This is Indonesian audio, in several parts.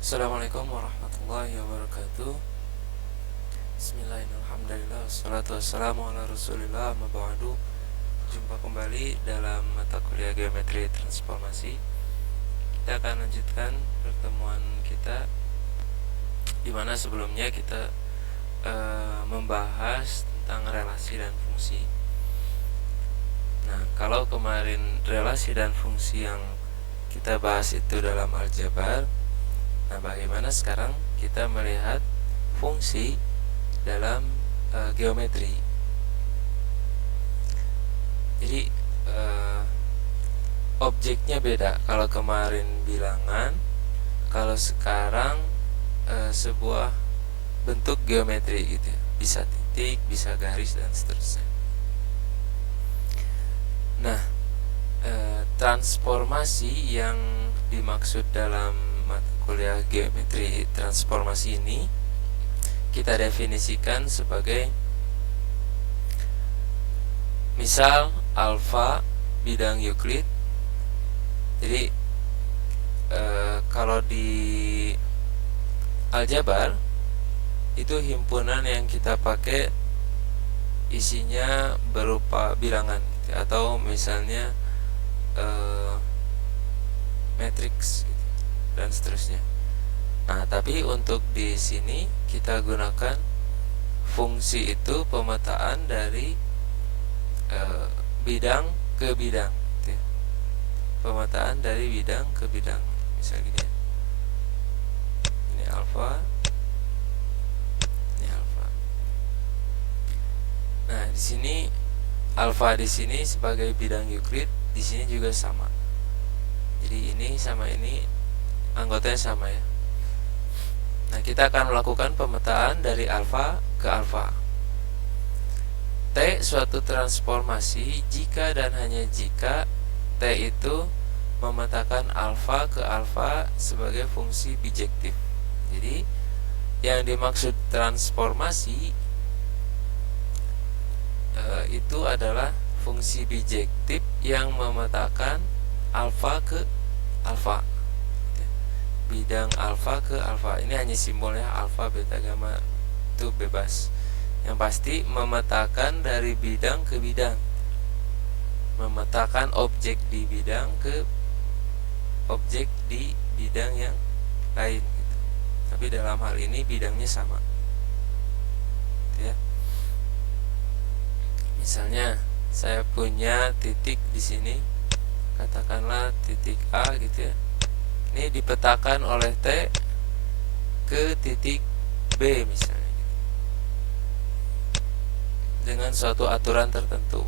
Assalamualaikum warahmatullahi wabarakatuh. Bismillahirrahmanirrahim. Wassalatu wassalamu ala rasulillah, amma ba'du. Jumpa kembali dalam mata kuliah geometri transformasi. Kita akan lanjutkan pertemuan kita, di mana sebelumnya kita membahas tentang relasi dan fungsi. Nah, kalau kemarin relasi dan fungsi yang kita bahas itu dalam aljabar, nah bagaimana sekarang kita melihat fungsi dalam geometri. Jadi objeknya beda. Kalau kemarin bilangan, kalau sekarang sebuah bentuk geometri gitu ya. Bisa titik, bisa garis, dan seterusnya. Nah, transformasi yang dimaksud dalam mata kuliah geometri transformasi ini kita definisikan sebagai misal alfa bidang Euclid. Jadi kalau di aljabar itu himpunan yang kita pakai isinya berupa bilangan gitu, atau misalnya matriks gitu, dan seterusnya. Nah, tapi untuk di sini kita gunakan fungsi itu pemetaan dari bidang ke bidang gitu ya. Pemetaan dari bidang ke bidang. Misalnya gini ya. Ini alfa, ini alfa. Nah, di sini alfa di sini sebagai bidang Euclid, di sini juga sama. Jadi ini sama ini anggotanya sama ya. Nah, kita akan melakukan pemetaan dari alfa ke alfa. T suatu transformasi jika dan hanya jika T itu memetakan alfa ke alfa sebagai fungsi bijektif. Jadi yang dimaksud transformasi itu adalah fungsi bijektif yang memetakan alfa ke alfa, bidang alfa ke alfa. Ini hanya simbolnya alfa, beta, gamma, itu bebas. Yang pasti memetakan dari bidang ke bidang, memetakan objek di bidang ke objek di bidang yang lain gitu. Tapi dalam hal ini bidangnya sama gitu ya. Misalnya saya punya titik di sini, katakanlah titik A gitu ya. Ini dipetakan oleh T ke titik B misalnya gitu, dengan suatu aturan tertentu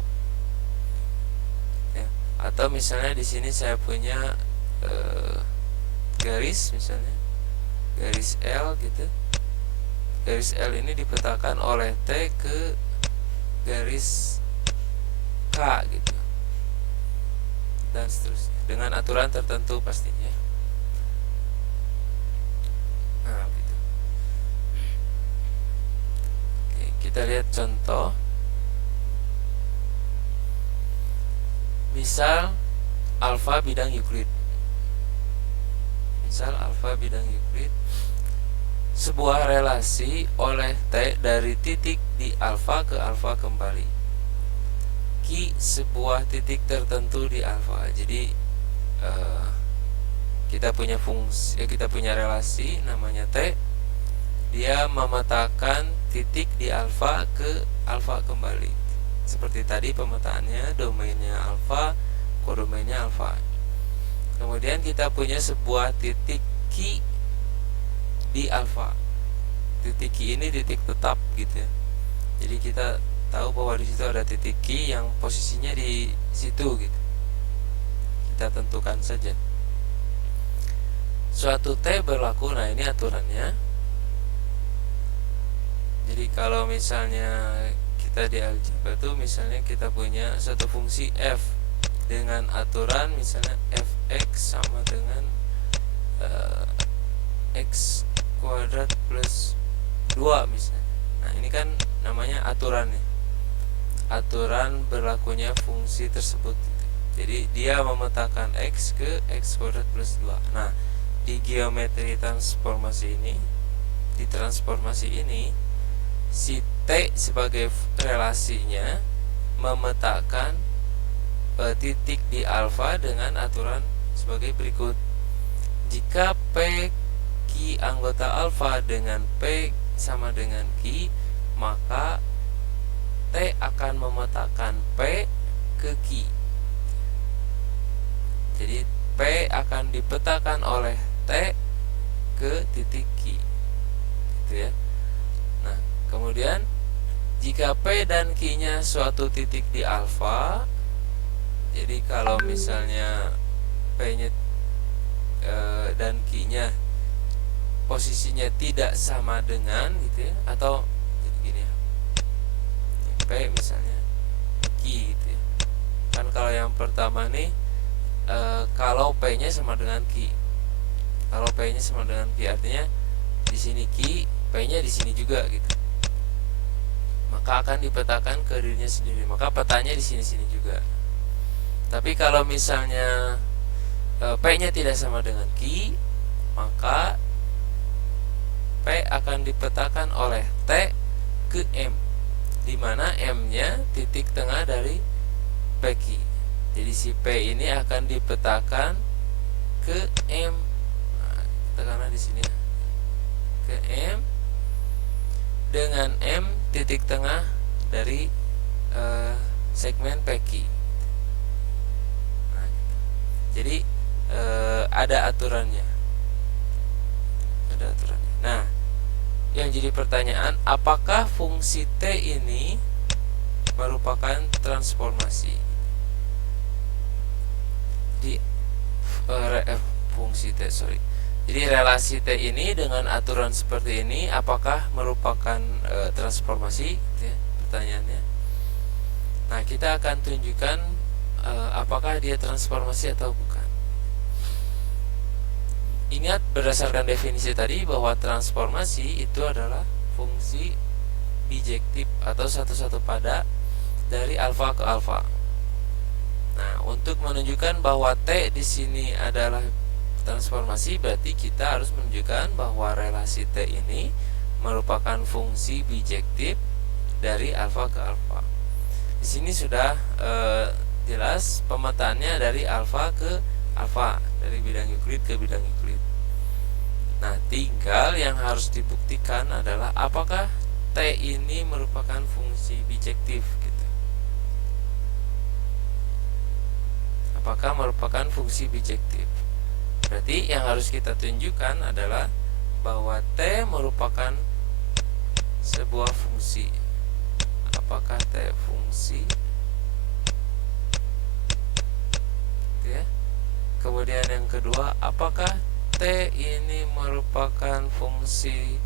ya. Atau misalnya di sini saya punya garis, misalnya garis L gitu. Garis L ini dipetakan oleh T ke garis K gitu, dan seterusnya, dengan aturan tertentu pastinya. Nah, gitu. Oke, kita lihat contoh. Misal alfa bidang Euclid. Misal alfa bidang Euclid, sebuah relasi oleh T dari titik di alfa ke alfa kembali. Q sebuah titik tertentu di alfa. Jadi kita punya fungsi, kita punya relasi namanya T. Dia memetakan titik di alfa ke alfa kembali. Seperti tadi pemetaannya, domainnya alfa, kodomainnya alfa. Kemudian kita punya sebuah titik Q di alfa. Titik Q ini titik tetap gitu ya. Jadi kita tahu bahwa di situ ada titik Q yang posisinya di situ gitu. Kita tentukan saja. Suatu T berlaku, nah ini aturannya. Jadi kalau misalnya kita di aljabar itu misalnya kita punya satu fungsi f dengan aturan misalnya fx sama dengan x kuadrat plus 2 misalnya. Nah, ini kan namanya aturan nih. Aturan berlakunya fungsi tersebut. Jadi dia memetakan x ke x kuadrat plus 2. Nah, di geometri transformasi ini, di transformasi ini, si T sebagai relasinya memetakan titik di alfa dengan aturan sebagai berikut. Jika P Q anggota alfa dengan P sama dengan Q, maka T akan memetakan P ke Q. Jadi P akan dipetakan oleh T ke titik Q, gitu ya. Nah, kemudian jika P dan Q-nya suatu titik di alfa, jadi kalau misalnya P-nya dan Q-nya posisinya tidak sama dengan gitu ya, atau jadi gini ya, P misalnya Q gitu ya. Kan kalau yang pertama nih kalau P-nya sama dengan Q, kalau P-nya sama dengan Q artinya di sini Q, P-nya di sini juga gitu, maka akan dipetakan ke dirinya sendiri, maka petanya di sini-sini juga. Tapi kalau misalnya P-nya tidak sama dengan Q, maka P akan dipetakan oleh T ke M, di mana M-nya titik tengah dari PQ. Jadi si P ini akan dipetakan ke M. Nah, tekanlah di sini ya. Ke M dengan M titik tengah dari segmen PQ. Nah, jadi ada aturannya. Ada aturannya. Nah, yang jadi pertanyaan, apakah fungsi T ini merupakan transformasi? Di fungsi T, Jadi relasi T ini dengan aturan seperti ini, apakah merupakan transformasi? Gitu ya, pertanyaannya. Nah, kita akan tunjukkan apakah dia transformasi atau bukan. Ingat berdasarkan definisi tadi bahwa transformasi itu adalah fungsi bijektif atau satu-satu pada dari alfa ke alfa. Nah, untuk menunjukkan bahwa T di sini adalah transformasi, berarti kita harus menunjukkan bahwa relasi T ini merupakan fungsi bijektif dari alfa ke alfa. Di sini sudah jelas pemetaannya dari alfa ke alfa, dari bidang Euclid ke bidang Euclid. Nah, tinggal yang harus dibuktikan adalah apakah T ini merupakan fungsi bijektif gitu. Apakah merupakan fungsi bijektif? Berarti yang harus kita tunjukkan adalah bahwa T merupakan sebuah fungsi. Apakah T fungsi? Gitu ya. Kemudian yang kedua, apakah T ini merupakan fungsi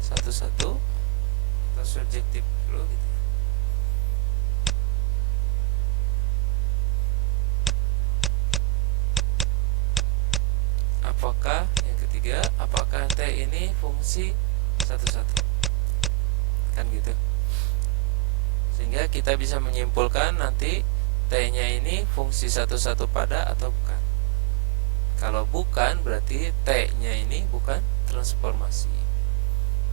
satu-satu atau subjektif dulu gitu. Apakah yang ketiga, apakah T ini fungsi satu-satu? Kan gitu. Sehingga kita bisa menyimpulkan nanti T-nya ini fungsi satu-satu pada atau bukan. Kalau bukan, berarti T-nya ini bukan transformasi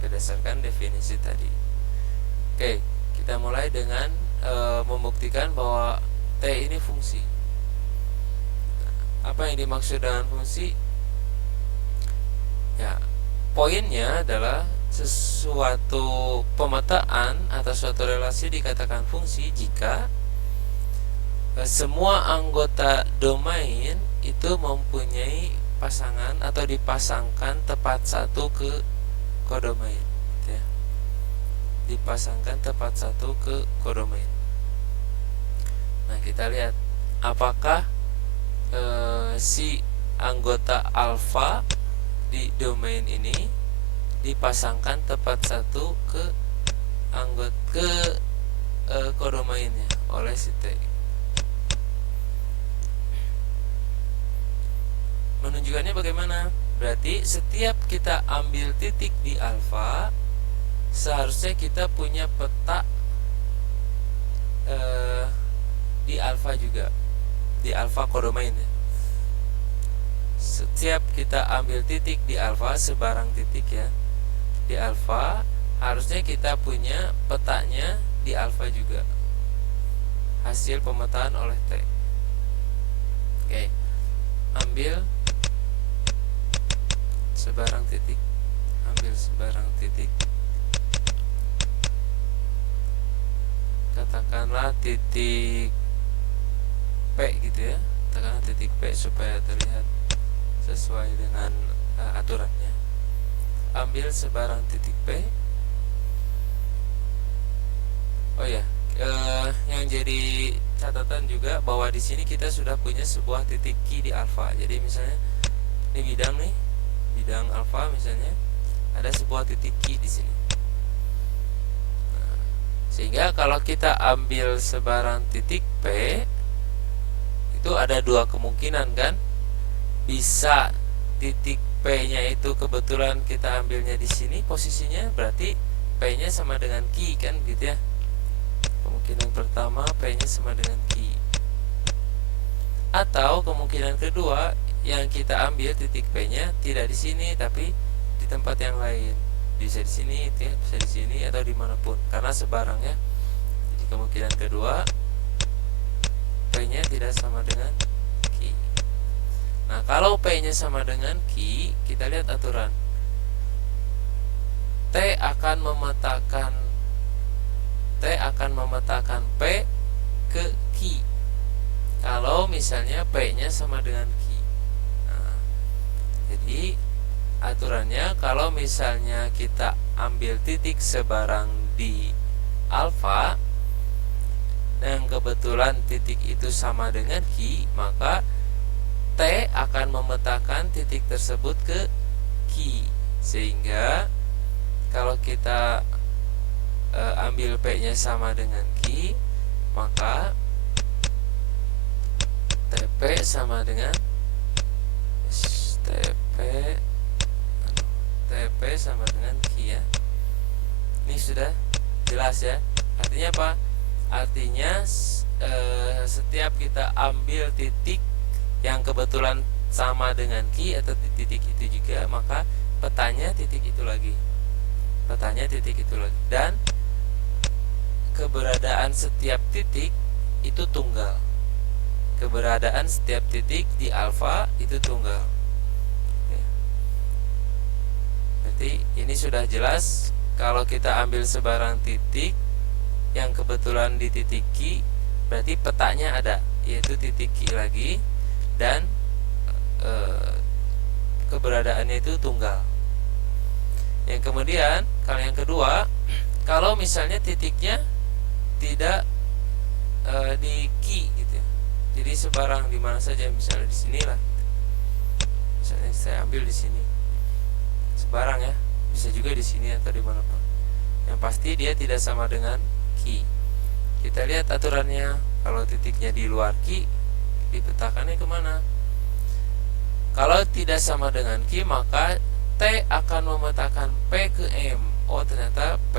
berdasarkan definisi tadi. Oke, kita mulai dengan membuktikan bahwa T ini fungsi. Apa yang dimaksud dengan fungsi? Ya, poinnya adalah sesuatu pemetaan atau suatu relasi dikatakan fungsi jika semua anggota domain itu mempunyai pasangan atau dipasangkan tepat satu ke kodomain gitu ya. Dipasangkan tepat satu ke kodomain. Nah, kita lihat apakah si anggota alfa di domain ini dipasangkan tepat satu ke anggota kodomainnya oleh si T. Menunjukkannya bagaimana? Berarti setiap kita ambil titik di alfa, seharusnya kita punya peta di alfa juga, di alfa kodomain ya. setiap kita ambil titik di alfa, sebarang titik ya di alfa, harusnya kita punya petanya di alfa juga, hasil pemetaan oleh T. Oke, ambil sebarang titik, katakanlah titik P gitu ya, katakanlah titik P supaya terlihat sesuai dengan aturannya. Ambil sebarang titik P. Oh ya, yang jadi catatan juga bahwa di sini kita sudah punya sebuah titik Q di alfa. Jadi misalnya ini bidang alfa, misalnya ada sebuah titik Q di sini. Nah, sehingga kalau kita ambil sebarang titik P, itu ada dua kemungkinan kan, bisa titik P-nya itu kebetulan kita ambilnya di sini posisinya, berarti P-nya sama dengan Q kan gitu ya. Kemungkinan pertama P-nya sama dengan Q. Atau kemungkinan kedua, yang kita ambil titik P-nya tidak di sini tapi di tempat yang lain. Bisa di sini, ya, bisa di sini atau dimanapun, karena sebarang ya. Jadi kemungkinan kedua, P-nya tidak sama dengan Q. Nah, kalau P-nya sama dengan Q, kita lihat aturan. T akan memetakan P ke Q kalau misalnya P-nya sama dengan Q. Nah, jadi aturannya kalau misalnya kita ambil titik sebarang di alfa dan kebetulan titik itu sama dengan Q, maka T akan memetakan titik tersebut ke Q. Sehingga kalau kita ambil P-nya sama dengan Q, maka TP sama dengan TP sama dengan Q ya. Ini sudah jelas ya. Artinya apa? Artinya setiap kita ambil titik yang kebetulan sama dengan Q atau titik itu juga, maka petanya titik itu lagi. Dan keberadaan setiap titik itu tunggal. Keberadaan setiap titik di alfa itu tunggal. Oke. Berarti ini sudah jelas. Kalau kita ambil sebarang titik yang kebetulan di titik Q, berarti petanya ada, yaitu titik Q lagi, dan keberadaannya itu tunggal. Yang kemudian, kalau yang kedua, kalau misalnya titiknya tidak di Q gitu ya. Jadi sebarang di mana saja, misalnya di sinilah. Misalnya saya ambil di sini. Sebarang ya, bisa juga di sini atau di mana pun. Yang pasti dia tidak sama dengan Q. Kita lihat aturannya. Kalau titiknya di luar Q, dipetakannya kemana? Kalau tidak sama dengan Q, maka T akan memetakan P ke M. Oh, ternyata T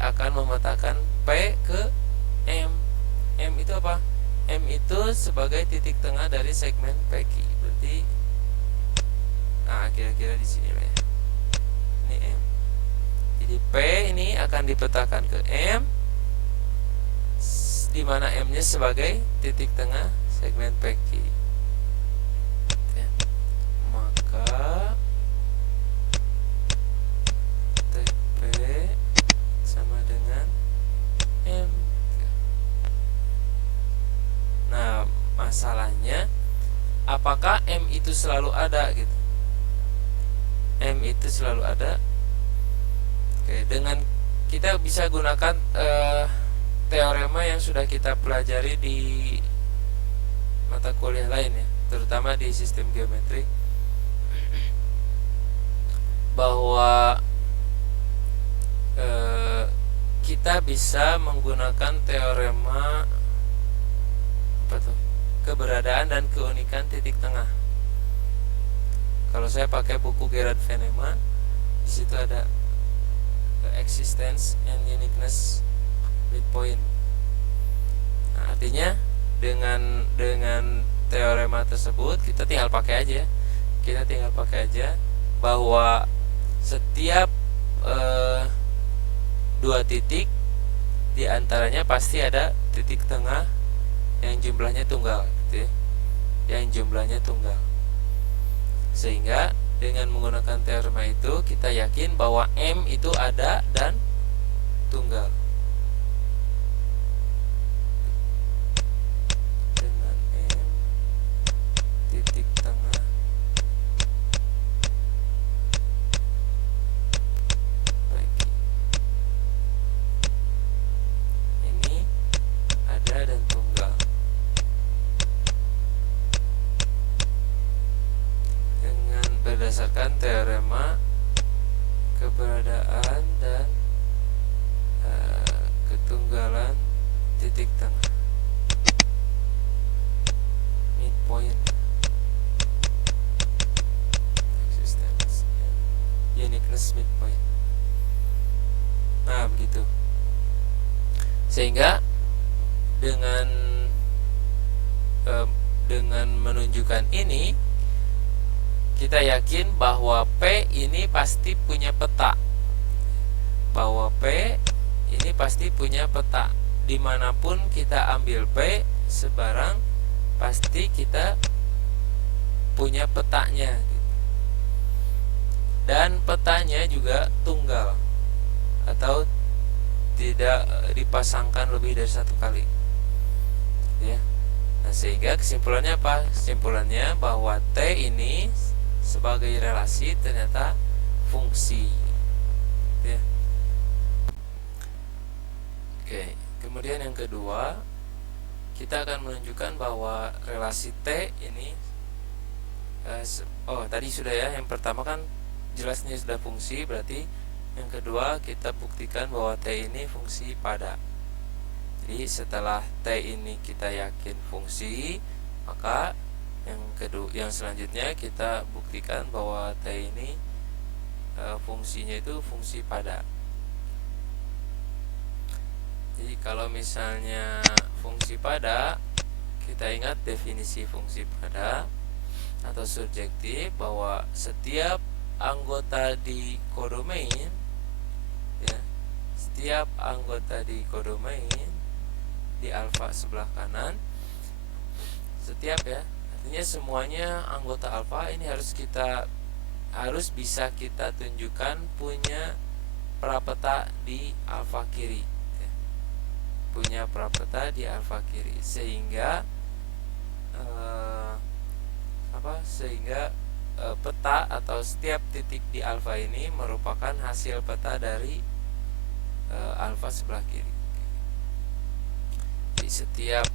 akan memetakan P ke M. M itu apa? M itu sebagai titik tengah dari segmen PQ. Berarti kira-kira di sini lah ya. Ini M. Jadi P ini akan dipetakan ke M, di mana M-nya sebagai titik tengah segmen PQ. Ya. Maka TP sama dengan M. Nah, masalahnya apakah M itu selalu ada gitu? M itu selalu ada. Oke, dengan kita bisa gunakan teorema yang sudah kita pelajari di mata kuliah lain ya, terutama di sistem geometrik, bahwa kita bisa menggunakan teorema keberadaan dan keunikan titik tengah. Kalau saya pakai buku Gerard Venema, di situ ada existence and uniqueness midpoint. Nah, artinya dengan teorema tersebut, kita tinggal pakai aja. Kita tinggal pakai aja bahwa setiap dua titik diantaranya pasti ada titik tengah yang jumlahnya tunggal, gitu ya. Yang jumlahnya tunggal. Sehingga dengan menggunakan teorema itu kita yakin bahwa M itu ada dan tunggal. Dengan M titik tengah bagi ini ada dan tunggal. Dengan berdasarkan teorema keberadaan dan ketunggalan titik tengah midpoint existence and uniqueness midpoint. Nah, begitu. Sehingga dengan menunjukkan ini kita yakin bahwa P ini pasti punya peta. Bahwa P ini pasti punya peta. Dimanapun kita ambil P sebarang, pasti kita punya petanya. Dan petanya juga tunggal atau tidak dipasangkan lebih dari satu kali, ya. Nah, sehingga kesimpulannya apa? Kesimpulannya bahwa T ini sebagai relasi ternyata fungsi, ya. Oke, kemudian yang kedua, kita akan menunjukkan bahwa relasi T ini tadi sudah ya. Yang pertama kan jelasnya sudah fungsi, berarti yang kedua kita buktikan bahwa T ini fungsi pada. Jadi setelah T ini kita yakin fungsi, maka yang selanjutnya kita buktikan bahwa T ini fungsinya itu fungsi pada. Jadi kalau misalnya fungsi pada, kita ingat definisi fungsi pada atau surjektif, bahwa setiap anggota di kodomain, ya, setiap anggota di kodomain di alfa sebelah kanan, setiap, ya, artinya semuanya anggota alfa ini harus bisa kita tunjukkan punya prapeta di alfa kiri, ya. Punya prapeta di alfa kiri, sehingga peta atau setiap titik di alfa ini merupakan hasil peta dari alfa sebelah kiri. Jadi setiap,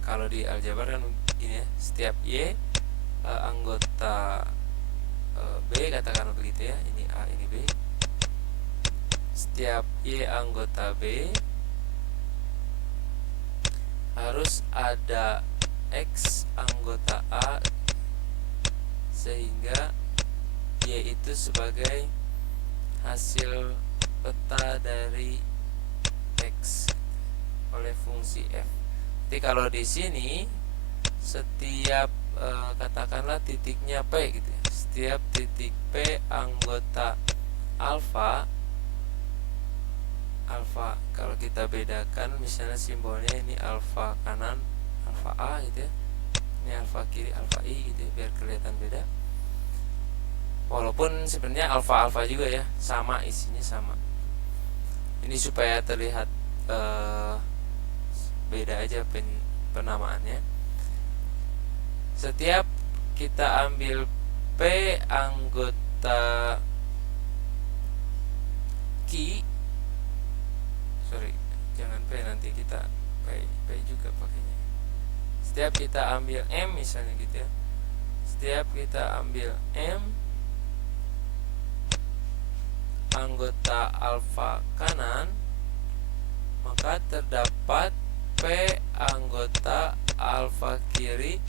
kalau di aljabar kan begini ya, setiap Y anggota B, katakanlah begitu ya, ini A ini B. Setiap Y anggota B harus ada X anggota A, sehingga Y itu sebagai hasil peta dari X oleh fungsi F. Jadi kalau di sini setiap katakanlah titiknya P gitu ya. Setiap titik P anggota alfa, kalau kita bedakan misalnya simbolnya ini alfa kanan, alfa A gitu ya. Ini alfa kiri, alfa I gitu ya, biar kelihatan beda. Walaupun sebenarnya alfa juga ya, sama, isinya sama. Ini supaya terlihat beda aja penamaannya. Setiap kita ambil P anggota Q, jangan P, nanti kita P juga pakainya. Setiap kita ambil M misalnya gitu ya. Setiap kita ambil M anggota alfa kanan, maka terdapat P anggota alfa kiri,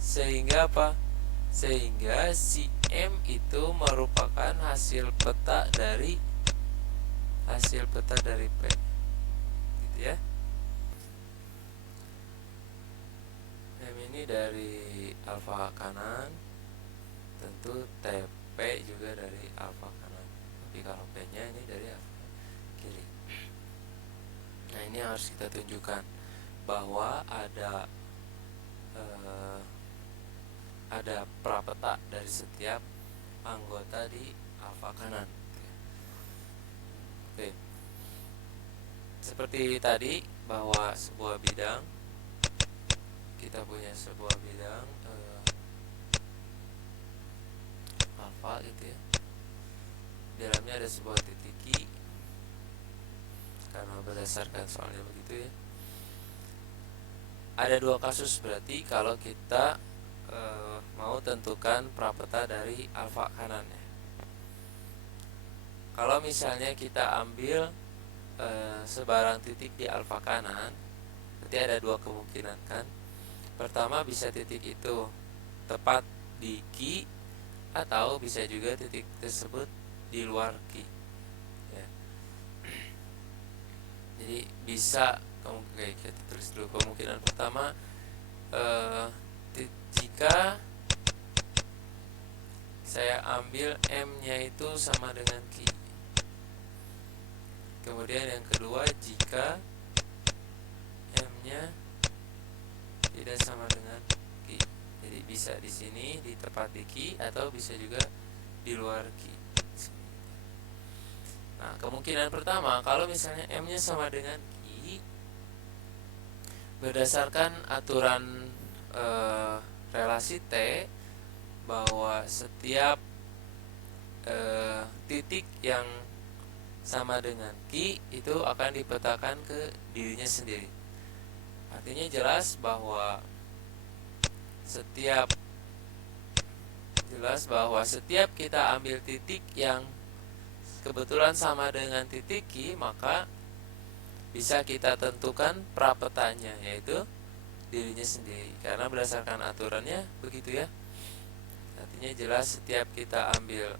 sehingga apa? Sehingga si M itu merupakan hasil peta dari P, gitu ya. ini dari alfa kanan, tentu TP juga dari alfa kanan. Tapi kalau P nya ini dari alfa kiri. Nah, ini harus kita tunjukkan bahwa ada prapeta dari setiap anggota di alfa kanan. Oke. Seperti tadi bahwa sebuah bidang, kita punya sebuah bidang alfa gitu ya. Di dalamnya ada sebuah titik Q, karena berdasarkan soalnya begitu ya. Ada dua kasus berarti kalau kita mau tentukan prapeta dari alfa kanan ya. Kalau misalnya kita ambil sebarang titik di alfa kanan, berarti ada dua kemungkinan kan. Pertama, bisa titik itu tepat di Q, atau bisa juga titik tersebut di luar Q ya. Jadi bisa, kita tulis dulu kemungkinan pertama, jika saya ambil M nya itu sama dengan Q. Kemudian yang kedua, jika M nya tidak sama dengan Q. Jadi bisa di sini di tepat di Q, atau bisa juga di luar Q. Nah, kemungkinan pertama, kalau misalnya M nya sama dengan Q, berdasarkan aturan relasi T, bahwa setiap titik yang sama dengan Q itu akan dipetakan ke dirinya sendiri. Artinya jelas bahwa setiap kita ambil titik yang kebetulan sama dengan titik Q, maka bisa kita tentukan prapetanya, yaitu dirinya sendiri, karena berdasarkan aturannya begitu ya. Artinya jelas setiap kita ambil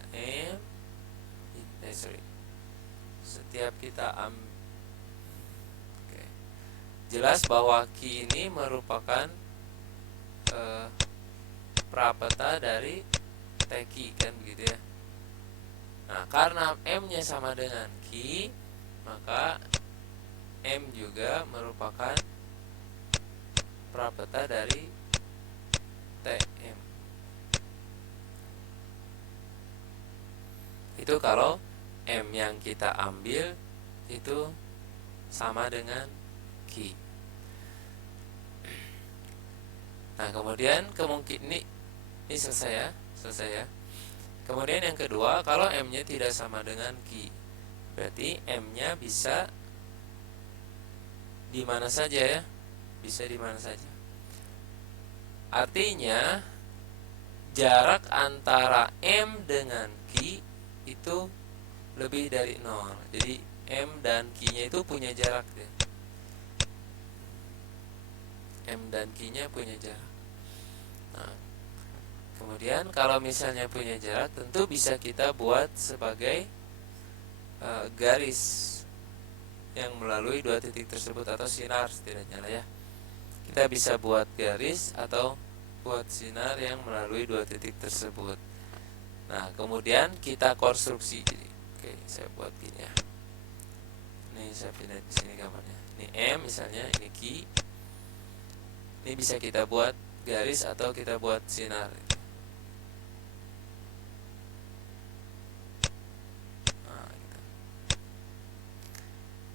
setiap kita jelas bahwa Q ini merupakan prapeta dari TQ kan begitu ya. Nah, karena M nya sama dengan Q, maka M juga merupakan prapeta dari TM. Itu kalau M yang kita ambil itu sama dengan Q. Nah, kemudian ini selesai ya. Kemudian yang kedua, kalau M nya tidak sama dengan Q, berarti M nya bisa di mana saja ya. Bisa di mana saja. Artinya jarak antara M dengan Q itu lebih dari 0. Jadi M dan Q nya itu punya jarak ya. M dan Q nya punya jarak. Nah, kemudian kalau misalnya punya jarak, tentu bisa kita buat sebagai garis yang melalui dua titik tersebut, atau sinar setidaknya lah ya. Kita bisa buat garis atau buat sinar yang melalui dua titik tersebut. Nah, kemudian kita konstruksi. Oke, saya buat gini ya. Ini saya pindah di sini gambarnya. Ini M misalnya, ini Q. Ini bisa kita buat garis atau kita buat sinar.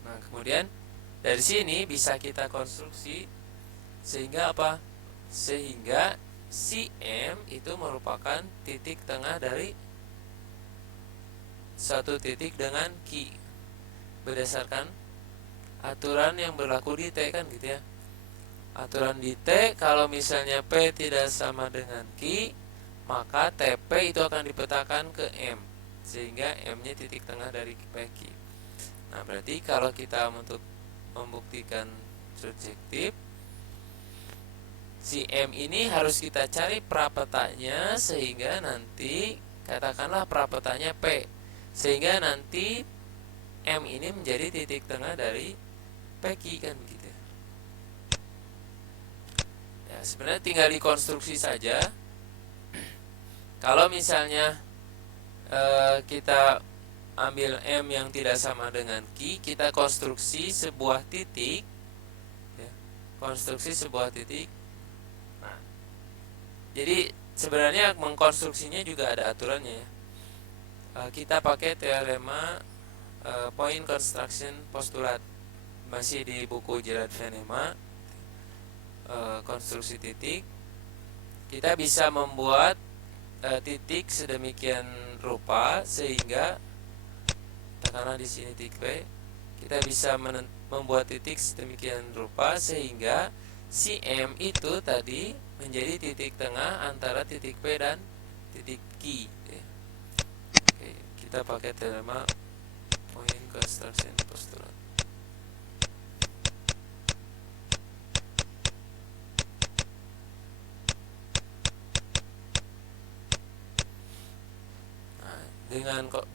Nah, kemudian dari sini bisa kita konstruksi sehingga apa? Sehingga si M itu merupakan titik tengah dari satu titik dengan Q, berdasarkan aturan yang berlaku di T kan gitu ya. Aturan di T, kalau misalnya P tidak sama dengan Q, maka TP itu akan dipetakan ke M, sehingga M nya titik tengah dari PQ. Nah, berarti kalau kita untuk membuktikan surjektif, si M ini harus kita cari prapetanya, sehingga nanti katakanlah prapetanya P, sehingga nanti M ini menjadi titik tengah dari PQ kan begitu. Ya, sebenarnya tinggal dikonstruksi saja. Kalau misalnya kita ambil M yang tidak sama dengan Q, kita konstruksi sebuah titik, ya, konstruksi sebuah titik. Nah, jadi sebenarnya mengkonstruksinya juga ada aturannya, ya. Kita pakai teorema point construction postulat, masih di buku Gerard Venema, konstruksi titik. Kita bisa membuat titik sedemikian rupa sehingga, karena di sini titik P, kita bisa membuat titik sedemikian rupa sehingga si M itu tadi menjadi titik tengah antara titik P dan titik Q, ya. Oke, kita pakai teorema point construction postulat.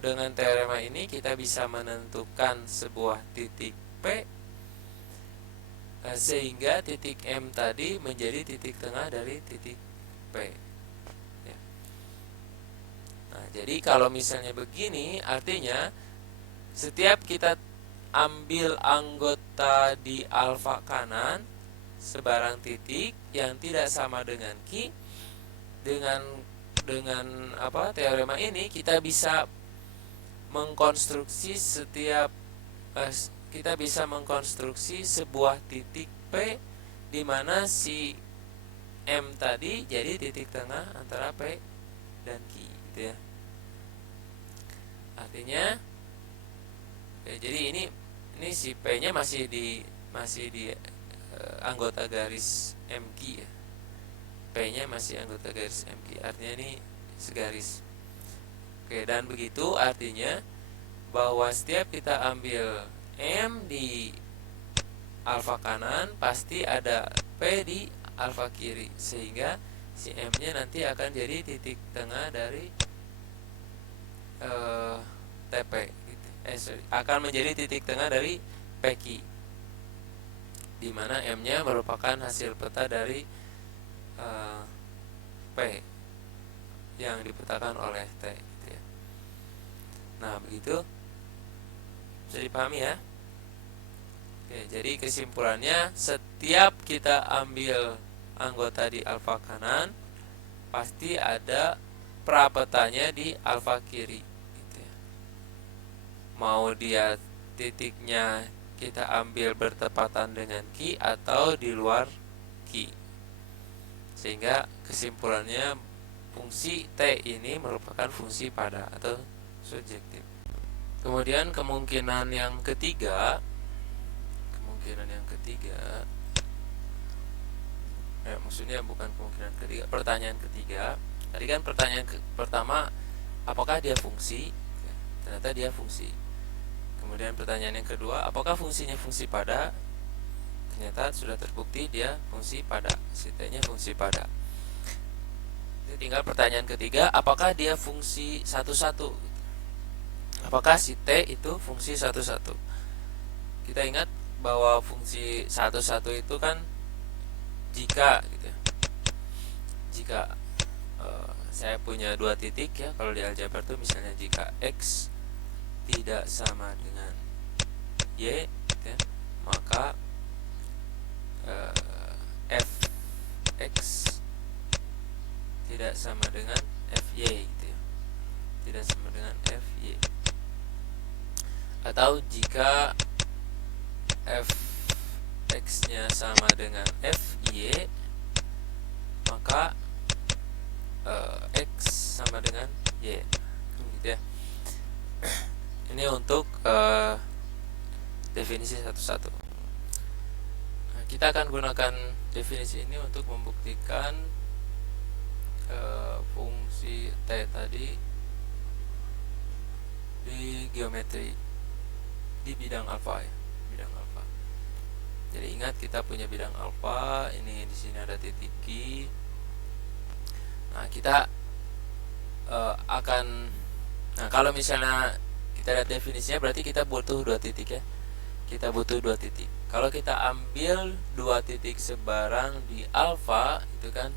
Dengan teorema ini kita bisa menentukan sebuah titik P sehingga titik M tadi menjadi titik tengah dari titik P, ya. Nah, jadi kalau misalnya begini, artinya setiap kita ambil anggota di alfa kanan sebarang titik yang tidak sama dengan Q, dengan teorema ini kita bisa mengkonstruksi sebuah titik P di mana si M tadi jadi titik tengah antara P dan Q, gitu ya. Artinya jadi ini si P-nya masih di anggota garis MQ, ya. P-nya masih anggota garis MQ, artinya ini segaris. Oke, dan begitu artinya bahwa setiap kita ambil M di alfa kanan pasti ada P di alfa kiri, sehingga si M-nya nanti akan jadi titik tengah dari TP, gitu. Akan menjadi titik tengah dari PQ, di mana M-nya merupakan hasil peta dari P yang dipetakan oleh T, gitu ya. Nah, begitu bisa dipahami, ya. Oke, jadi kesimpulannya setiap kita ambil anggota di alfa kanan pasti ada prapetanya di alfa kiri, gitu ya. Mau dia titiknya kita ambil bertepatan dengan Q atau di luar Q, sehingga kesimpulannya fungsi T ini merupakan fungsi pada atau subjektif. Kemudian kemungkinan yang ketiga, maksudnya bukan kemungkinan ketiga, pertanyaan ketiga. Tadi kan pertanyaan pertama, apakah dia fungsi? Ternyata dia fungsi. Kemudian pertanyaan yang kedua, apakah fungsinya fungsi pada? Ternyata sudah terbukti dia fungsi pada, si T-nya fungsi pada. Tinggal pertanyaan ketiga, apakah dia fungsi satu-satu? Apakah si T itu fungsi satu-satu? Kita ingat bahwa fungsi satu-satu itu kan jika, gitu ya. Jika saya punya dua titik, ya, kalau di aljabar itu misalnya jika X tidak sama dengan Y, gitu ya, maka Fx tidak sama dengan Fy, gitu ya. Tidak sama dengan Fy. Atau jika Fx-nya sama dengan Fy, maka X sama dengan Y, gitu ya. Ini untuk definisi satu-satu. Nah, kita akan gunakan definisi ini untuk membuktikan fungsi T tadi di geometri di bidang alfa, ya, bidang alfa. Jadi ingat kita punya bidang alfa, ini di sini ada titik Q. Nah, kita kalau misalnya kita lihat definisinya berarti kita butuh dua titik, ya. kita butuh 2 titik. Kalau kita ambil 2 titik sebarang di alfa, itu kan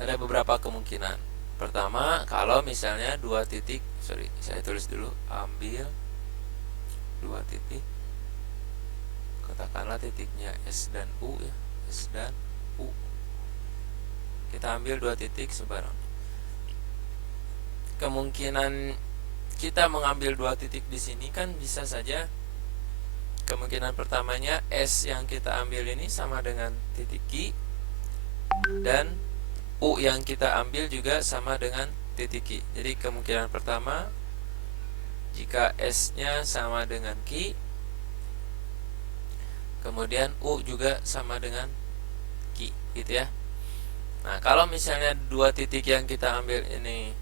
ada beberapa kemungkinan. Pertama, kalau misalnya 2 titik, saya tulis dulu, ambil 2 titik, katakanlah titiknya S dan U ya, S dan U. Kita ambil 2 titik sebarang. Kemungkinan kita mengambil 2 titik di sini kan bisa saja kemungkinan pertamanya S yang kita ambil ini sama dengan titik Q, dan U yang kita ambil juga sama dengan titik Q. Jadi kemungkinan pertama, jika S-nya sama dengan Q, kemudian U juga sama dengan Q, gitu ya. Nah, kalau misalnya 2 titik yang kita ambil ini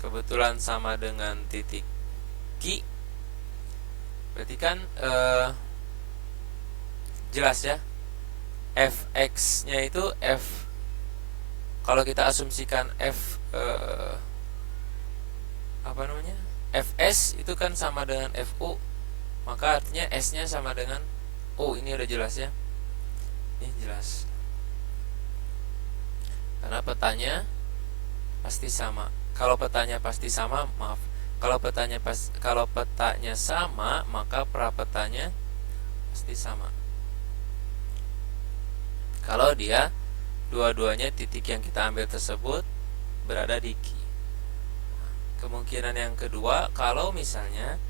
kebetulan sama dengan titik Q, berarti kan jelas ya, fx-nya itu f, kalau kita asumsikan f fs itu kan sama dengan fu, maka artinya s-nya sama dengan u. Ini udah jelas ya, ini jelas karena petanya pasti sama. Kalau petanya pasti sama, kalau petanya sama, maka prapetanya pasti sama. Kalau dia dua-duanya titik yang kita ambil tersebut berada di Q. Kemungkinan yang kedua, kalau misalnya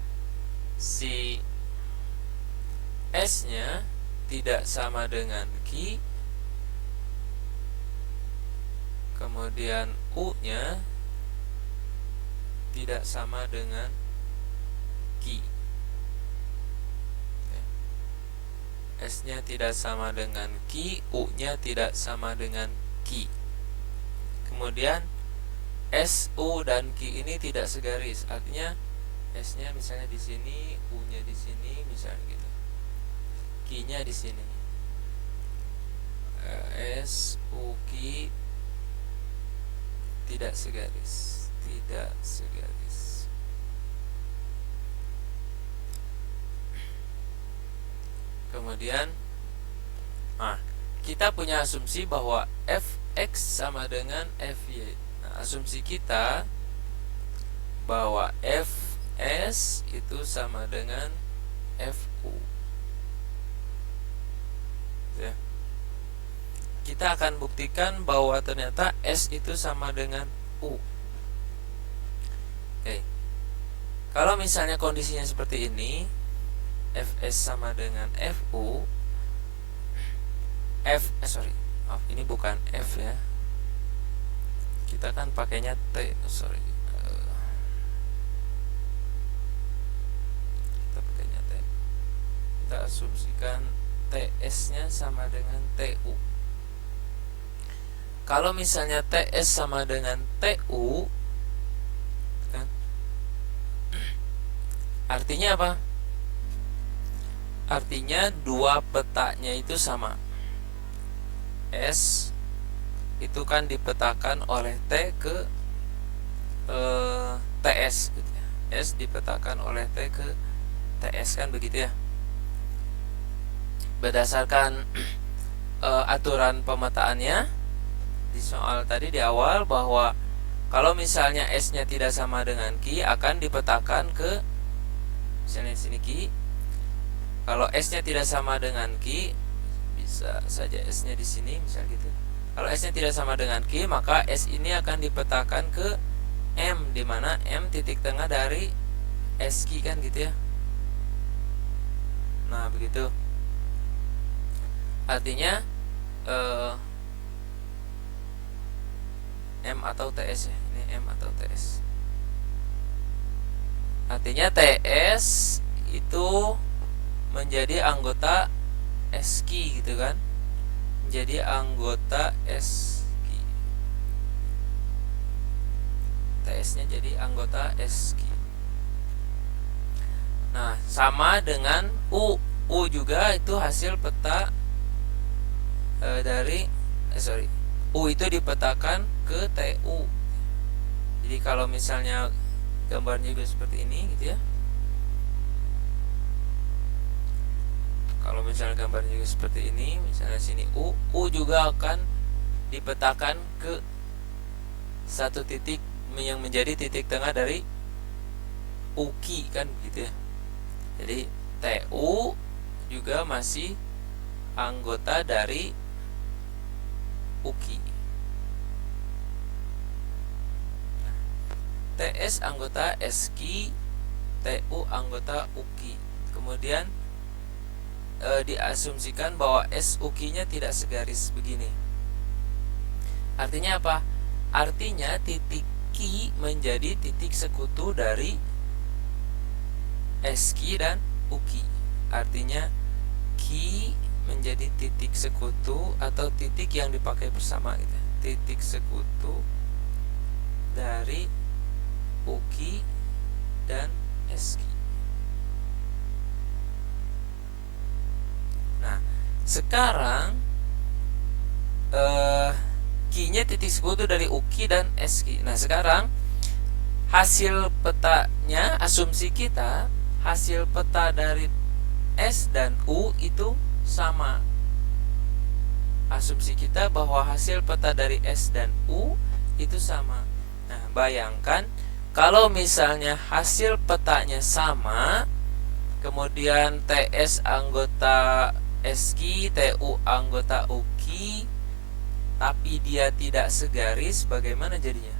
si S-nya tidak sama dengan Q, kemudian U-nya tidak sama dengan Q. S-nya tidak sama dengan Q, U-nya tidak sama dengan Q. Kemudian S, U, dan Q ini tidak segaris. Artinya S-nya misalnya di sini, U-nya di sini, misalnya gitu. Q-nya di sini. S, U, Q tidak segaris, tidak segaris. Kemudian, kita punya asumsi bahwa fx sama dengan fy. Nah, asumsi kita bahwa fs itu sama dengan fu. Ya. Kita akan buktikan bahwa ternyata S itu sama dengan U. Oke. Kalau misalnya kondisinya seperti ini, Fs sama dengan Fu, ini bukan F ya. Kita kan pakainya T, kita pakainya T. Kita asumsikan TS-nya sama dengan TU. Kalau misalnya TS sama dengan TU, kan? Artinya apa? Artinya dua petanya itu sama. S itu kan dipetakan oleh T ke TS gitu ya. S dipetakan oleh T ke TS, kan begitu ya. Berdasarkan aturan pemetaannya di soal tadi di awal, bahwa kalau misalnya S-nya tidak sama dengan Q, akan dipetakan ke misalnya sini Q. Kalau S-nya tidak sama dengan Q, bisa saja S-nya di sini, misal gitu. Kalau S-nya tidak sama dengan Q, maka S ini akan dipetakan ke M, di mana M titik tengah dari SQ, kan gitu ya. Nah, begitu. Artinya M atau TS ya. Ini M atau TS. Artinya TS itu menjadi anggota SQ gitu kan. Menjadi anggota SQ. TS-nya jadi anggota SQ. Nah, sama dengan U. U juga itu hasil peta U itu dipetakan ke TU. Jadi kalau misalnya gambarnya juga seperti ini gitu ya. Kalau misalnya gambarnya juga seperti ini, misalnya sini U juga akan dipetakan ke satu titik yang menjadi titik tengah dari UKI kan gitu ya. Jadi TU juga masih anggota dari UKI. TS anggota SKI, TU anggota UKI. Kemudian diasumsikan bahwa SUKI-nya tidak segaris begini. Artinya apa? Artinya titik Q menjadi titik sekutu dari SKI dan UKI. Artinya Q menjadi titik sekutu atau titik yang dipakai bersama gitu. Titik sekutu dari UKI dan SKI. Nah, sekarang Q-nya titik sekutu dari UKI dan SKI. Nah, sekarang hasil petanya, asumsi kita, hasil peta dari S dan U itu sama. Asumsi kita bahwa hasil peta dari S dan U itu sama. Nah, bayangkan kalau misalnya hasil petanya sama, kemudian TS anggota SKI, TU anggota UKI, tapi dia tidak segaris, bagaimana jadinya?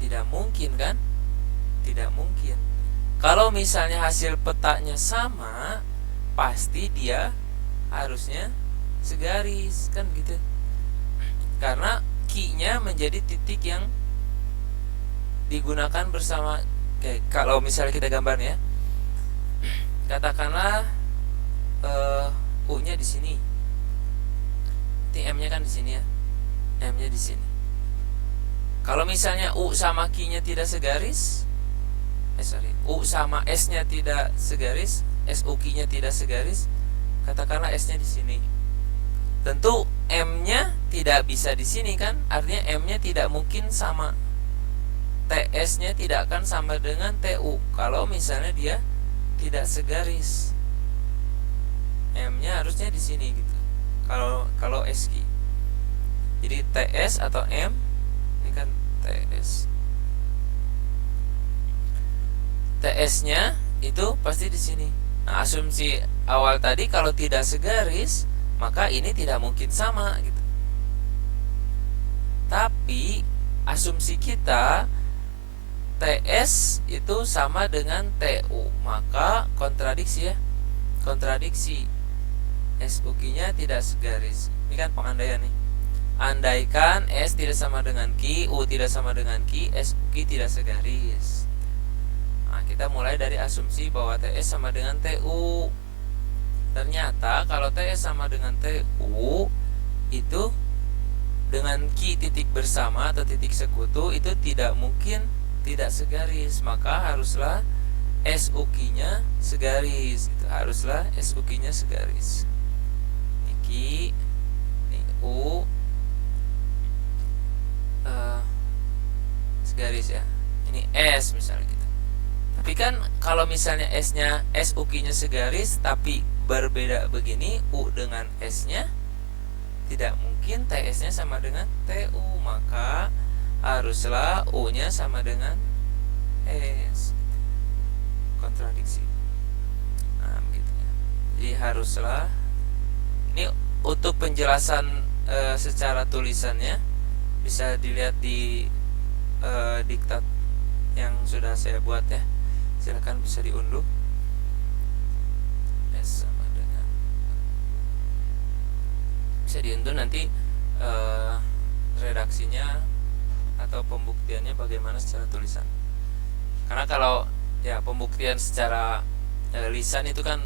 Tidak mungkin kan? Tidak mungkin. Kalau misalnya hasil petanya sama, pasti dia harusnya segaris kan gitu. Karena Q-nya menjadi titik yang digunakan bersama. Oke, kalau misalnya kita gambarnya, katakanlah U-nya di sini. M-nya kan di sini ya. M-nya di sini. Kalau misalnya U sama Q-nya tidak segaris, U sama S-nya tidak segaris, SUQ-nya tidak segaris, katakanlah S-nya di sini. Tentu M-nya tidak bisa di sini kan? Artinya M-nya tidak mungkin sama. TS-nya tidak akan sama dengan TU kalau misalnya dia tidak segaris. M-nya harusnya di sini gitu. Kalau SQ. Jadi TS atau M ini kan TS. TS-nya itu pasti di sini. Nah, asumsi awal tadi kalau tidak segaris, maka ini tidak mungkin sama gitu. Tapi asumsi kita TS itu sama dengan TU, maka kontradiksi ya. Kontradiksi. SUQ-nya tidak segaris. Ini kan pengandaian nih. Andaikan S tidak sama dengan Q, U tidak sama dengan Q, SUQ tidak segaris. Nah, kita mulai dari asumsi bahwa TS sama dengan TU. Ternyata kalau TS sama dengan TU, itu dengan Q titik bersama atau titik sekutu itu tidak mungkin tidak segaris. Maka haruslah SUQ-nya segaris. Haruslah SUQ-nya segaris. Ini U segaris ya. Ini S misalnya gitu. Tapi kan kalau misalnya S-nya SUQ-nya segaris tapi berbeda begini, U dengan S-nya, tidak mungkin TS-nya sama dengan TU, maka haruslah U-nya sama dengan S. Kontradiksi. Nah, begitu ya. Jadi haruslah, ini untuk penjelasan secara tulisannya bisa dilihat di diktat yang sudah saya buat ya. Silakan bisa diunduh. S sama dengan, bisa diunduh nanti redaksinya atau pembuktiannya bagaimana secara tulisan. Karena kalau ya pembuktian secara lisan itu kan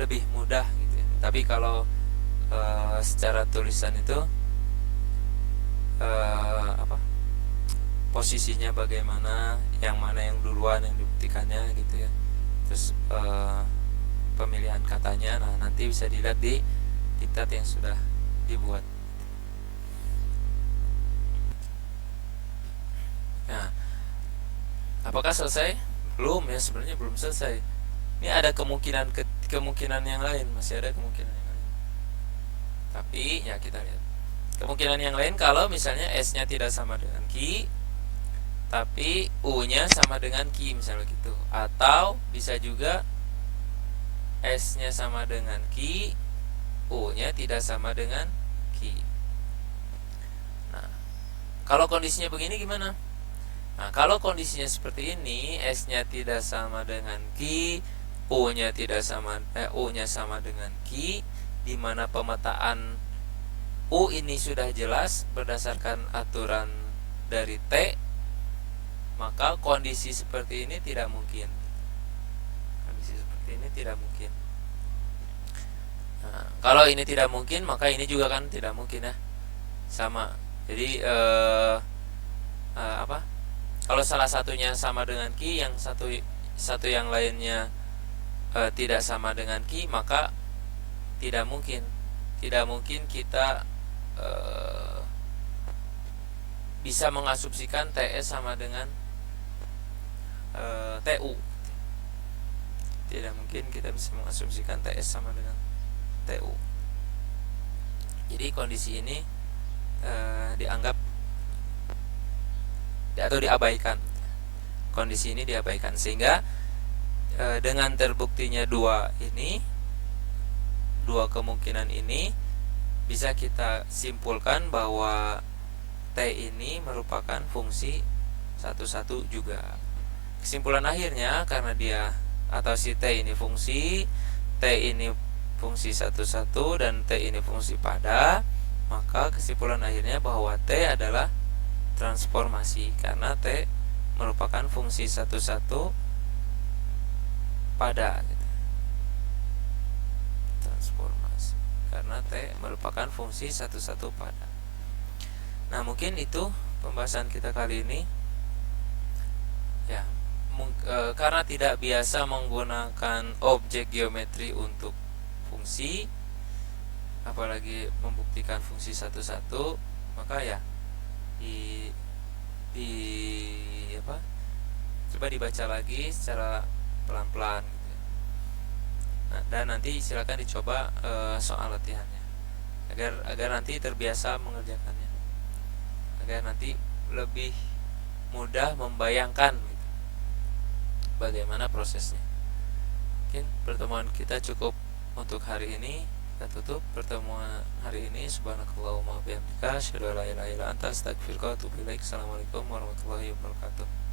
lebih mudah gitu ya. Tapi kalau secara tulisan itu posisinya bagaimana, yang mana yang duluan yang dibuktikannya gitu ya. Terus pemilihan katanya, nah nanti bisa dilihat di diktat yang sudah dibuat. Apakah selesai? Belum ya, sebenarnya belum selesai. Ini ada kemungkinan yang lain, masih ada kemungkinan yang lain. Tapi ya kita lihat. Kemungkinan yang lain kalau misalnya S-nya tidak sama dengan Q, tapi U-nya sama dengan Q misalnya gitu. Atau bisa juga S-nya sama dengan Q, U-nya tidak sama dengan Q. Nah, kalau kondisinya begini gimana? Nah, kalau kondisinya seperti ini, S-nya tidak sama dengan Q, U-nya sama dengan Q, di mana pemetaan U ini sudah jelas berdasarkan aturan dari T, maka kondisi seperti ini tidak mungkin. Kondisi seperti ini tidak mungkin. Nah, kalau ini tidak mungkin, maka ini juga kan tidak mungkin ya. Sama. Jadi apa? Kalau salah satunya sama dengan Q, yang satu yang lainnya tidak sama dengan Q, maka tidak mungkin kita bisa mengasumsikan TS sama dengan TU. Tidak mungkin kita bisa mengasumsikan TS sama dengan TU. Jadi kondisi ini dianggap atau diabaikan. Kondisi ini diabaikan, sehingga dengan terbuktinya dua kemungkinan ini, bisa kita simpulkan bahwa T ini merupakan fungsi satu-satu juga. Kesimpulan akhirnya, karena dia atau si T ini fungsi, T ini fungsi satu-satu, dan T ini fungsi pada, maka kesimpulan akhirnya bahwa T adalah transformasi, karena T merupakan fungsi satu-satu pada gitu. Transformasi karena T merupakan fungsi satu-satu pada. Nah, mungkin itu pembahasan kita kali ini ya. Karena tidak biasa menggunakan objek geometri untuk fungsi, apalagi membuktikan fungsi satu-satu, maka ya coba dibaca lagi secara pelan-pelan gitu. Nah, dan nanti silakan dicoba soal latihannya agar nanti terbiasa mengerjakannya, agar nanti lebih mudah membayangkan gitu, bagaimana prosesnya. Mungkin pertemuan kita cukup untuk hari ini. Kita tutup pertemuan hari ini. Subhanakallahumma wa bihamdika asyhadu an la ilaha illa anta astaghfiruka wa atubu ilaik. Assalamualaikum warahmatullahi wabarakatuh.